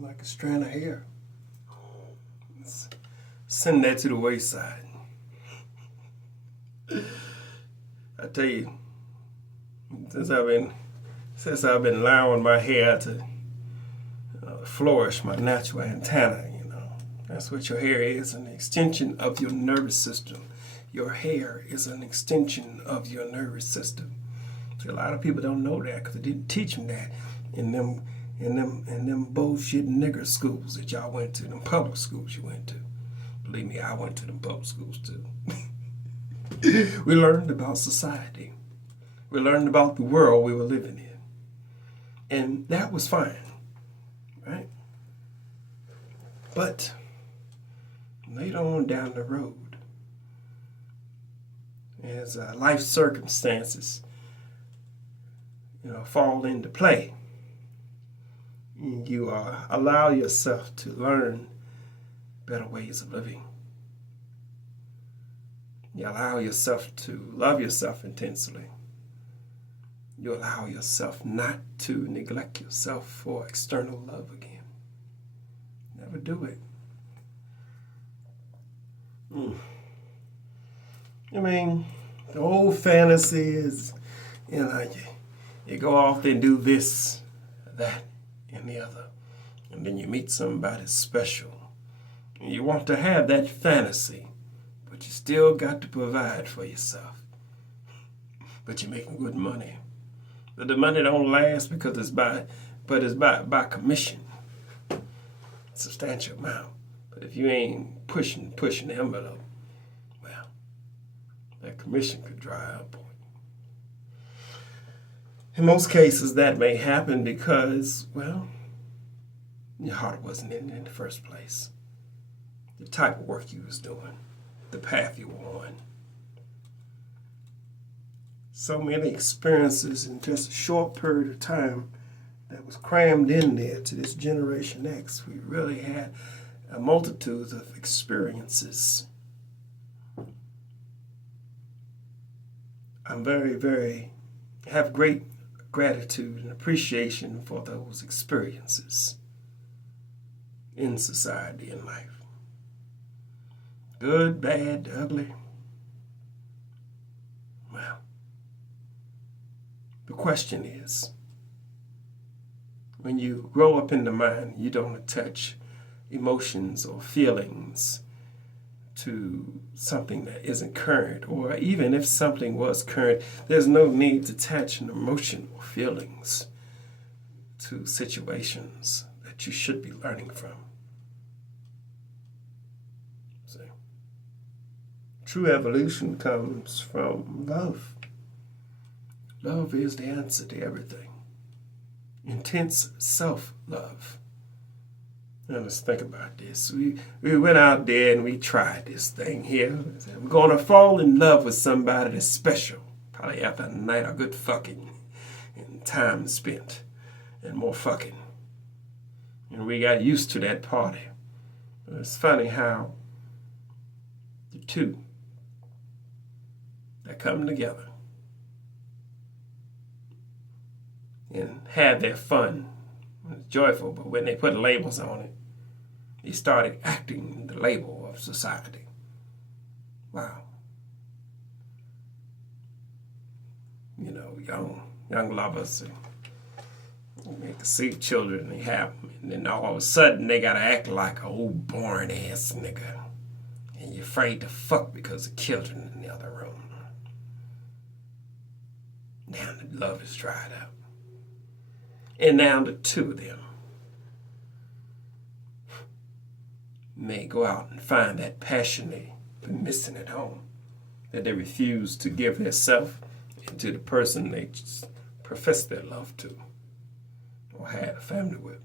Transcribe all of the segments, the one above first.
like a strand of hair. Send that to the wayside. I tell you, since I've been allowing my hair to flourish, my natural antenna, that's what your hair is, an extension of your nervous system. Your hair is an extension of your nervous system. See, a lot of people don't know that because they didn't teach them that in them bullshit nigger schools that y'all went to, them public schools you went to. Believe me, I went to them public schools too. We learned about society. We learned about the world we were living in. And that was fine, right? But later on down the road, as life circumstances, fall into play, you allow yourself to learn better ways of living. You allow yourself to love yourself intensely. You allow yourself not to neglect yourself for external love again. Never do it. I mean, the old fantasy is, you go off and do this, that, and the other. And then you meet somebody special. And you want to have that fantasy, but you still got to provide for yourself. But you're making good money. But the money don't last because it's by commission. Substantial amount. But if you ain't pushing the envelope, well, that commission could dry up. In most cases, that may happen because, well, your heart wasn't in it in the first place. The type of work you was doing, the path you were on. So many experiences in just a short period of time that was crammed in there to this Generation X. We really had a multitude of experiences. I'm have great gratitude and appreciation for those experiences in society and life. Good, bad, ugly. Well, the question is, when you grow up in the mind, you don't attach emotions or feelings to something that isn't current, or even if something was current, there's no need to attach an emotion or feelings to situations that you should be learning from. See? True evolution comes from love. Love is the answer to everything. Intense self-love. Now let's think about this. We went out there and we tried this thing here. I'm going to fall in love with somebody that's special. Probably after a night of good fucking and time spent and more fucking. And we got used to that party. But it's funny how the two that come together and have their fun. It's joyful, but when they put labels on it, they started acting the label of society. Wow. Young lovers, they conceive children, they have them, and then all of a sudden they gotta act like an old boring ass nigga. And you're afraid to fuck because of children in the other room. Now the love is dried up. And now the two of them may go out and find that passion they've been missing at home, that they refuse to give their self to the person they profess their love to or had a family with.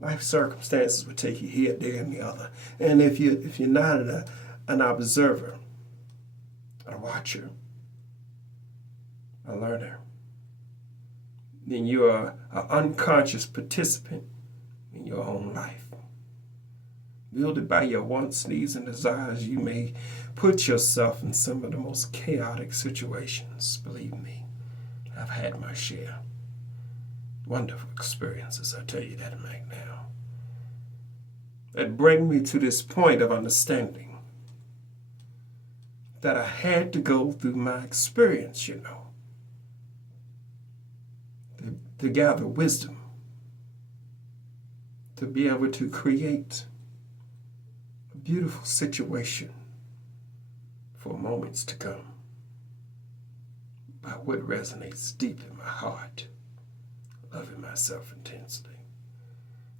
Life circumstances will take you here, there, and the other. And if you're not an observer, a watcher, a learner, then you are an unconscious participant in your own life. Wielded by your wants, needs, and desires, you may put yourself in some of the most chaotic situations. Believe me, I've had my share. wonderful experiences, I tell you that right now, that bring me to this point of understanding that I had to go through my experience, to gather wisdom, to be able to create a beautiful situation for moments to come by what resonates deep in my heart, loving myself intensely,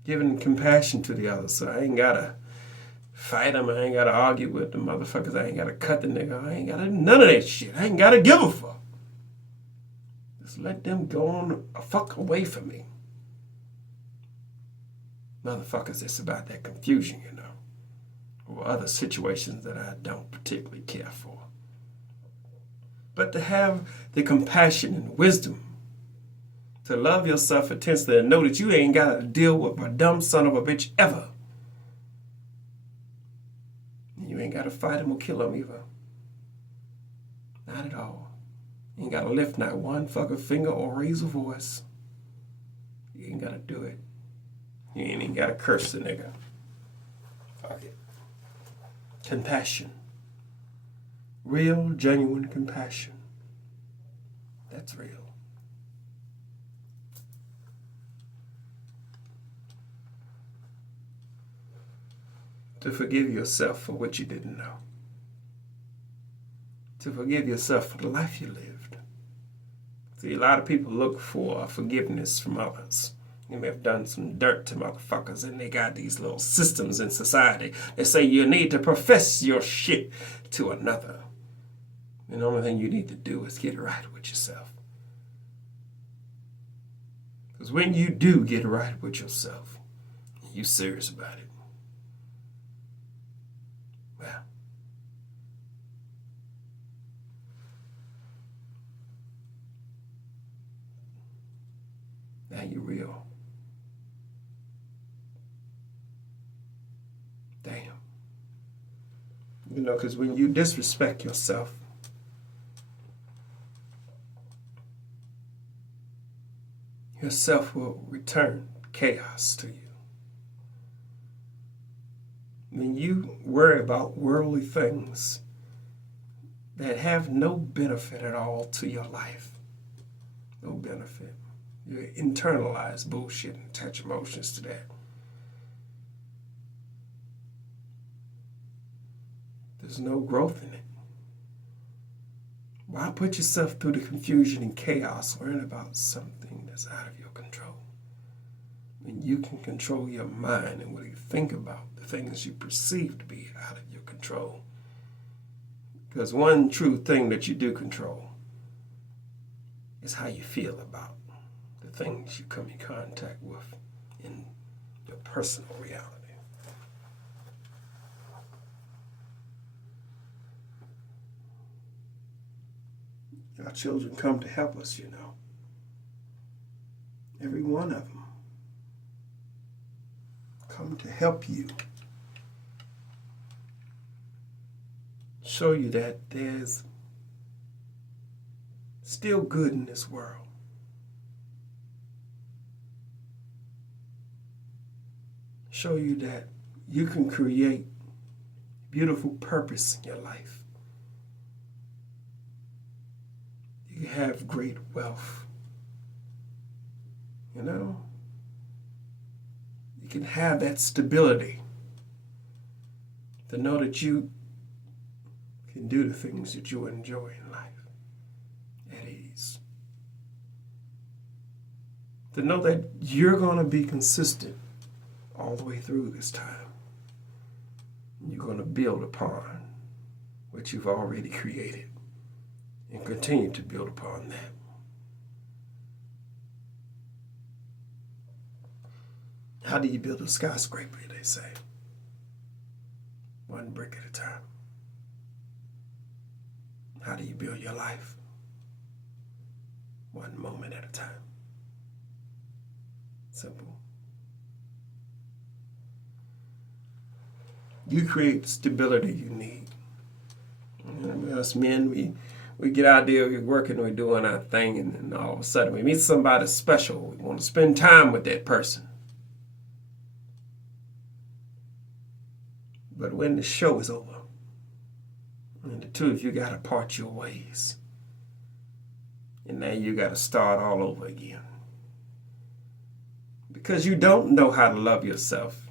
giving compassion to the other, so I ain't gotta fight them, I ain't gotta argue with the motherfuckers, I ain't gotta cut the nigga, I ain't gotta do none of that shit, I ain't gotta give a fuck. Just let them go on a fuck away from me. Motherfuckers, it's about that confusion, or other situations that I don't particularly care for. But to have the compassion and wisdom to love yourself intensely and know that you ain't got to deal with a dumb son of a bitch ever. You ain't got to fight him or kill him either. Not at all. You ain't got to lift not one fucking finger or raise a voice. You ain't got to do it. You ain't even got to curse the nigga. Fuck it. Compassion. Real, genuine compassion. That's real. To forgive yourself for what you didn't know. To forgive yourself for the life you lived. See, a lot of people look for forgiveness from others. You may have done some dirt to motherfuckers, and they got these little systems in society that say you need to profess your shit to another. And the only thing you need to do is get right with yourself. Because when you do get right with yourself, you're serious about it. Well, now you're real. Damn. Because when you disrespect yourself, yourself will return chaos to you. When you worry about worldly things that have no benefit at all to your life, no benefit. You internalize bullshit and attach emotions to that. There's no growth in it. Why put yourself through the confusion and chaos worrying about something that's out of your control? When you can control your mind and what you think about the things you perceive to be out of your control. Because one true thing that you do control is how you feel about the things you come in contact with in your personal reality. Our children come to help us, Every one of them come to help you. Show you that there's still good in this world. Show you that you can create beautiful purpose in your life. You have great wealth. You can have that stability to know that you can do the things that you enjoy in life at ease. To know that you're going to be consistent all the way through this time. You're going to build upon what you've already created and continue to build upon that. How do you build a skyscraper, they say? One brick at a time. How do you build your life? One moment at a time. Simple. You create the stability you need. Us men, we get out there, we're working, we're doing our thing, and then all of a sudden we meet somebody special. We want to spend time with that person. But when the show is over, and the two of you got to part your ways, and now you got to start all over again. Because you don't know how to love yourself.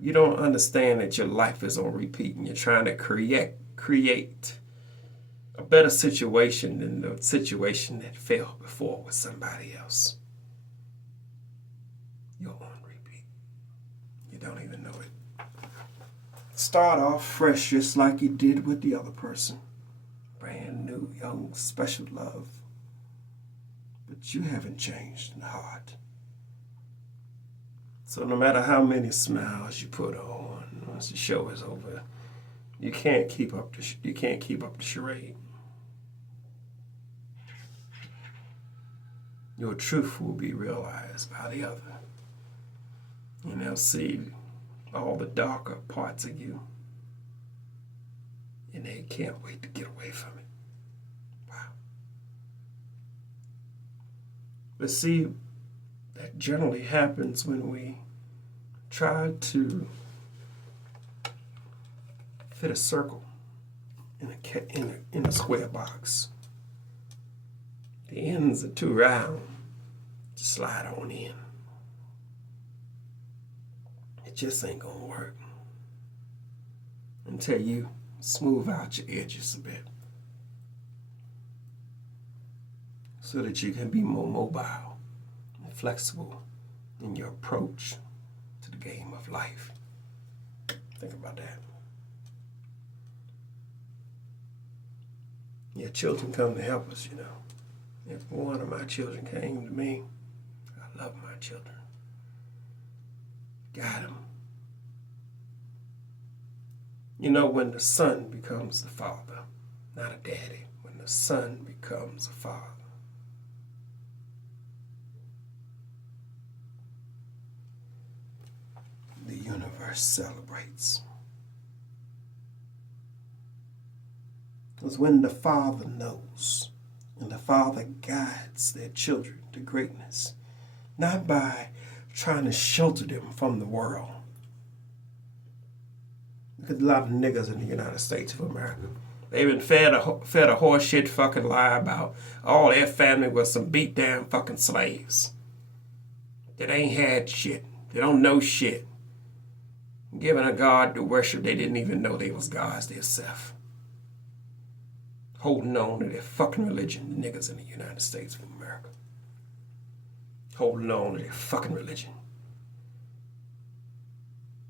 You don't understand that your life is on repeat, and you're trying to create a better situation than the situation that fell before with somebody else. You're on repeat. You don't even know it. Start off fresh just like you did with the other person. Brand new, young, special love. But you haven't changed in heart. So no matter how many smiles you put on, once the show is over, you can't keep up the charade. Your truth will be realized by the other. And they'll see all the darker parts of you. And they can't wait to get away from it. Wow. But see, that generally happens when we try to fit a circle in a square box. The ends are too round to slide on in. It just ain't gonna work until you smooth out your edges a bit so that you can be more mobile and flexible in your approach to the game of life. Think about that. Yeah, children come to help us, you know. If one of my children came to me, I love my children. Got them. You know, when the son becomes the father, not a daddy, when the son becomes a father, the universe celebrates. Because when the father knows, and the father guides their children to greatness, not by trying to shelter them from the world. Look at a lot of niggas in the United States of America. They've been fed a horseshit fucking lie about all their family was some beat down fucking slaves that ain't had shit. They don't know shit. Giving a God to worship they didn't even know they was gods themselves. Holding on to their fucking religion, the niggas in the United States of America. Holding on to their fucking religion.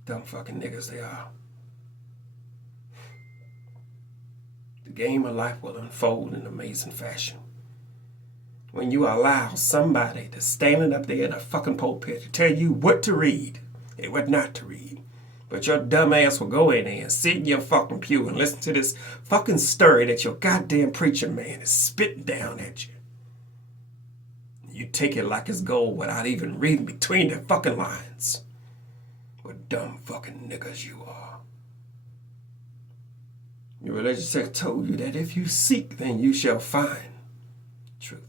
Dumb fucking niggas they are. The game of life will unfold in amazing fashion when you allow somebody to stand up there in a fucking pulpit to tell you what to read and what not to read. But your dumb ass will go in there and sit in your fucking pew and listen to this fucking story that your goddamn preacher man is spitting down at you. You take it like it's gold without even reading between the fucking lines. What dumb fucking niggas you are. Your religious text told you that if you seek, then you shall find truth.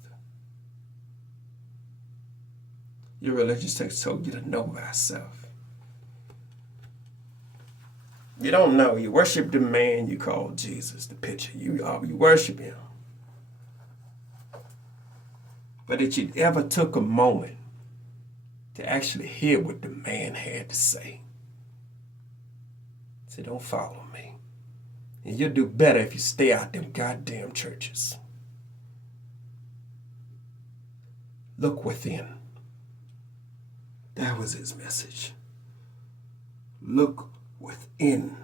Your religious text told you to know thyself. You don't know. You worship the man you call Jesus, the picture. You worship him. But that you ever took a moment to actually hear what the man had to say. Say, don't follow me. And you'll do better if you stay out them goddamn churches. Look within. That was his message. Look within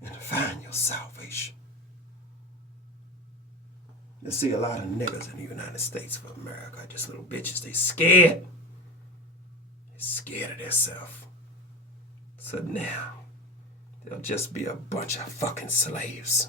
and find your salvation. You see a lot of niggas in the United States of America, just little bitches. They scared. They're scared of themselves. So now they'll just be a bunch of fucking slaves.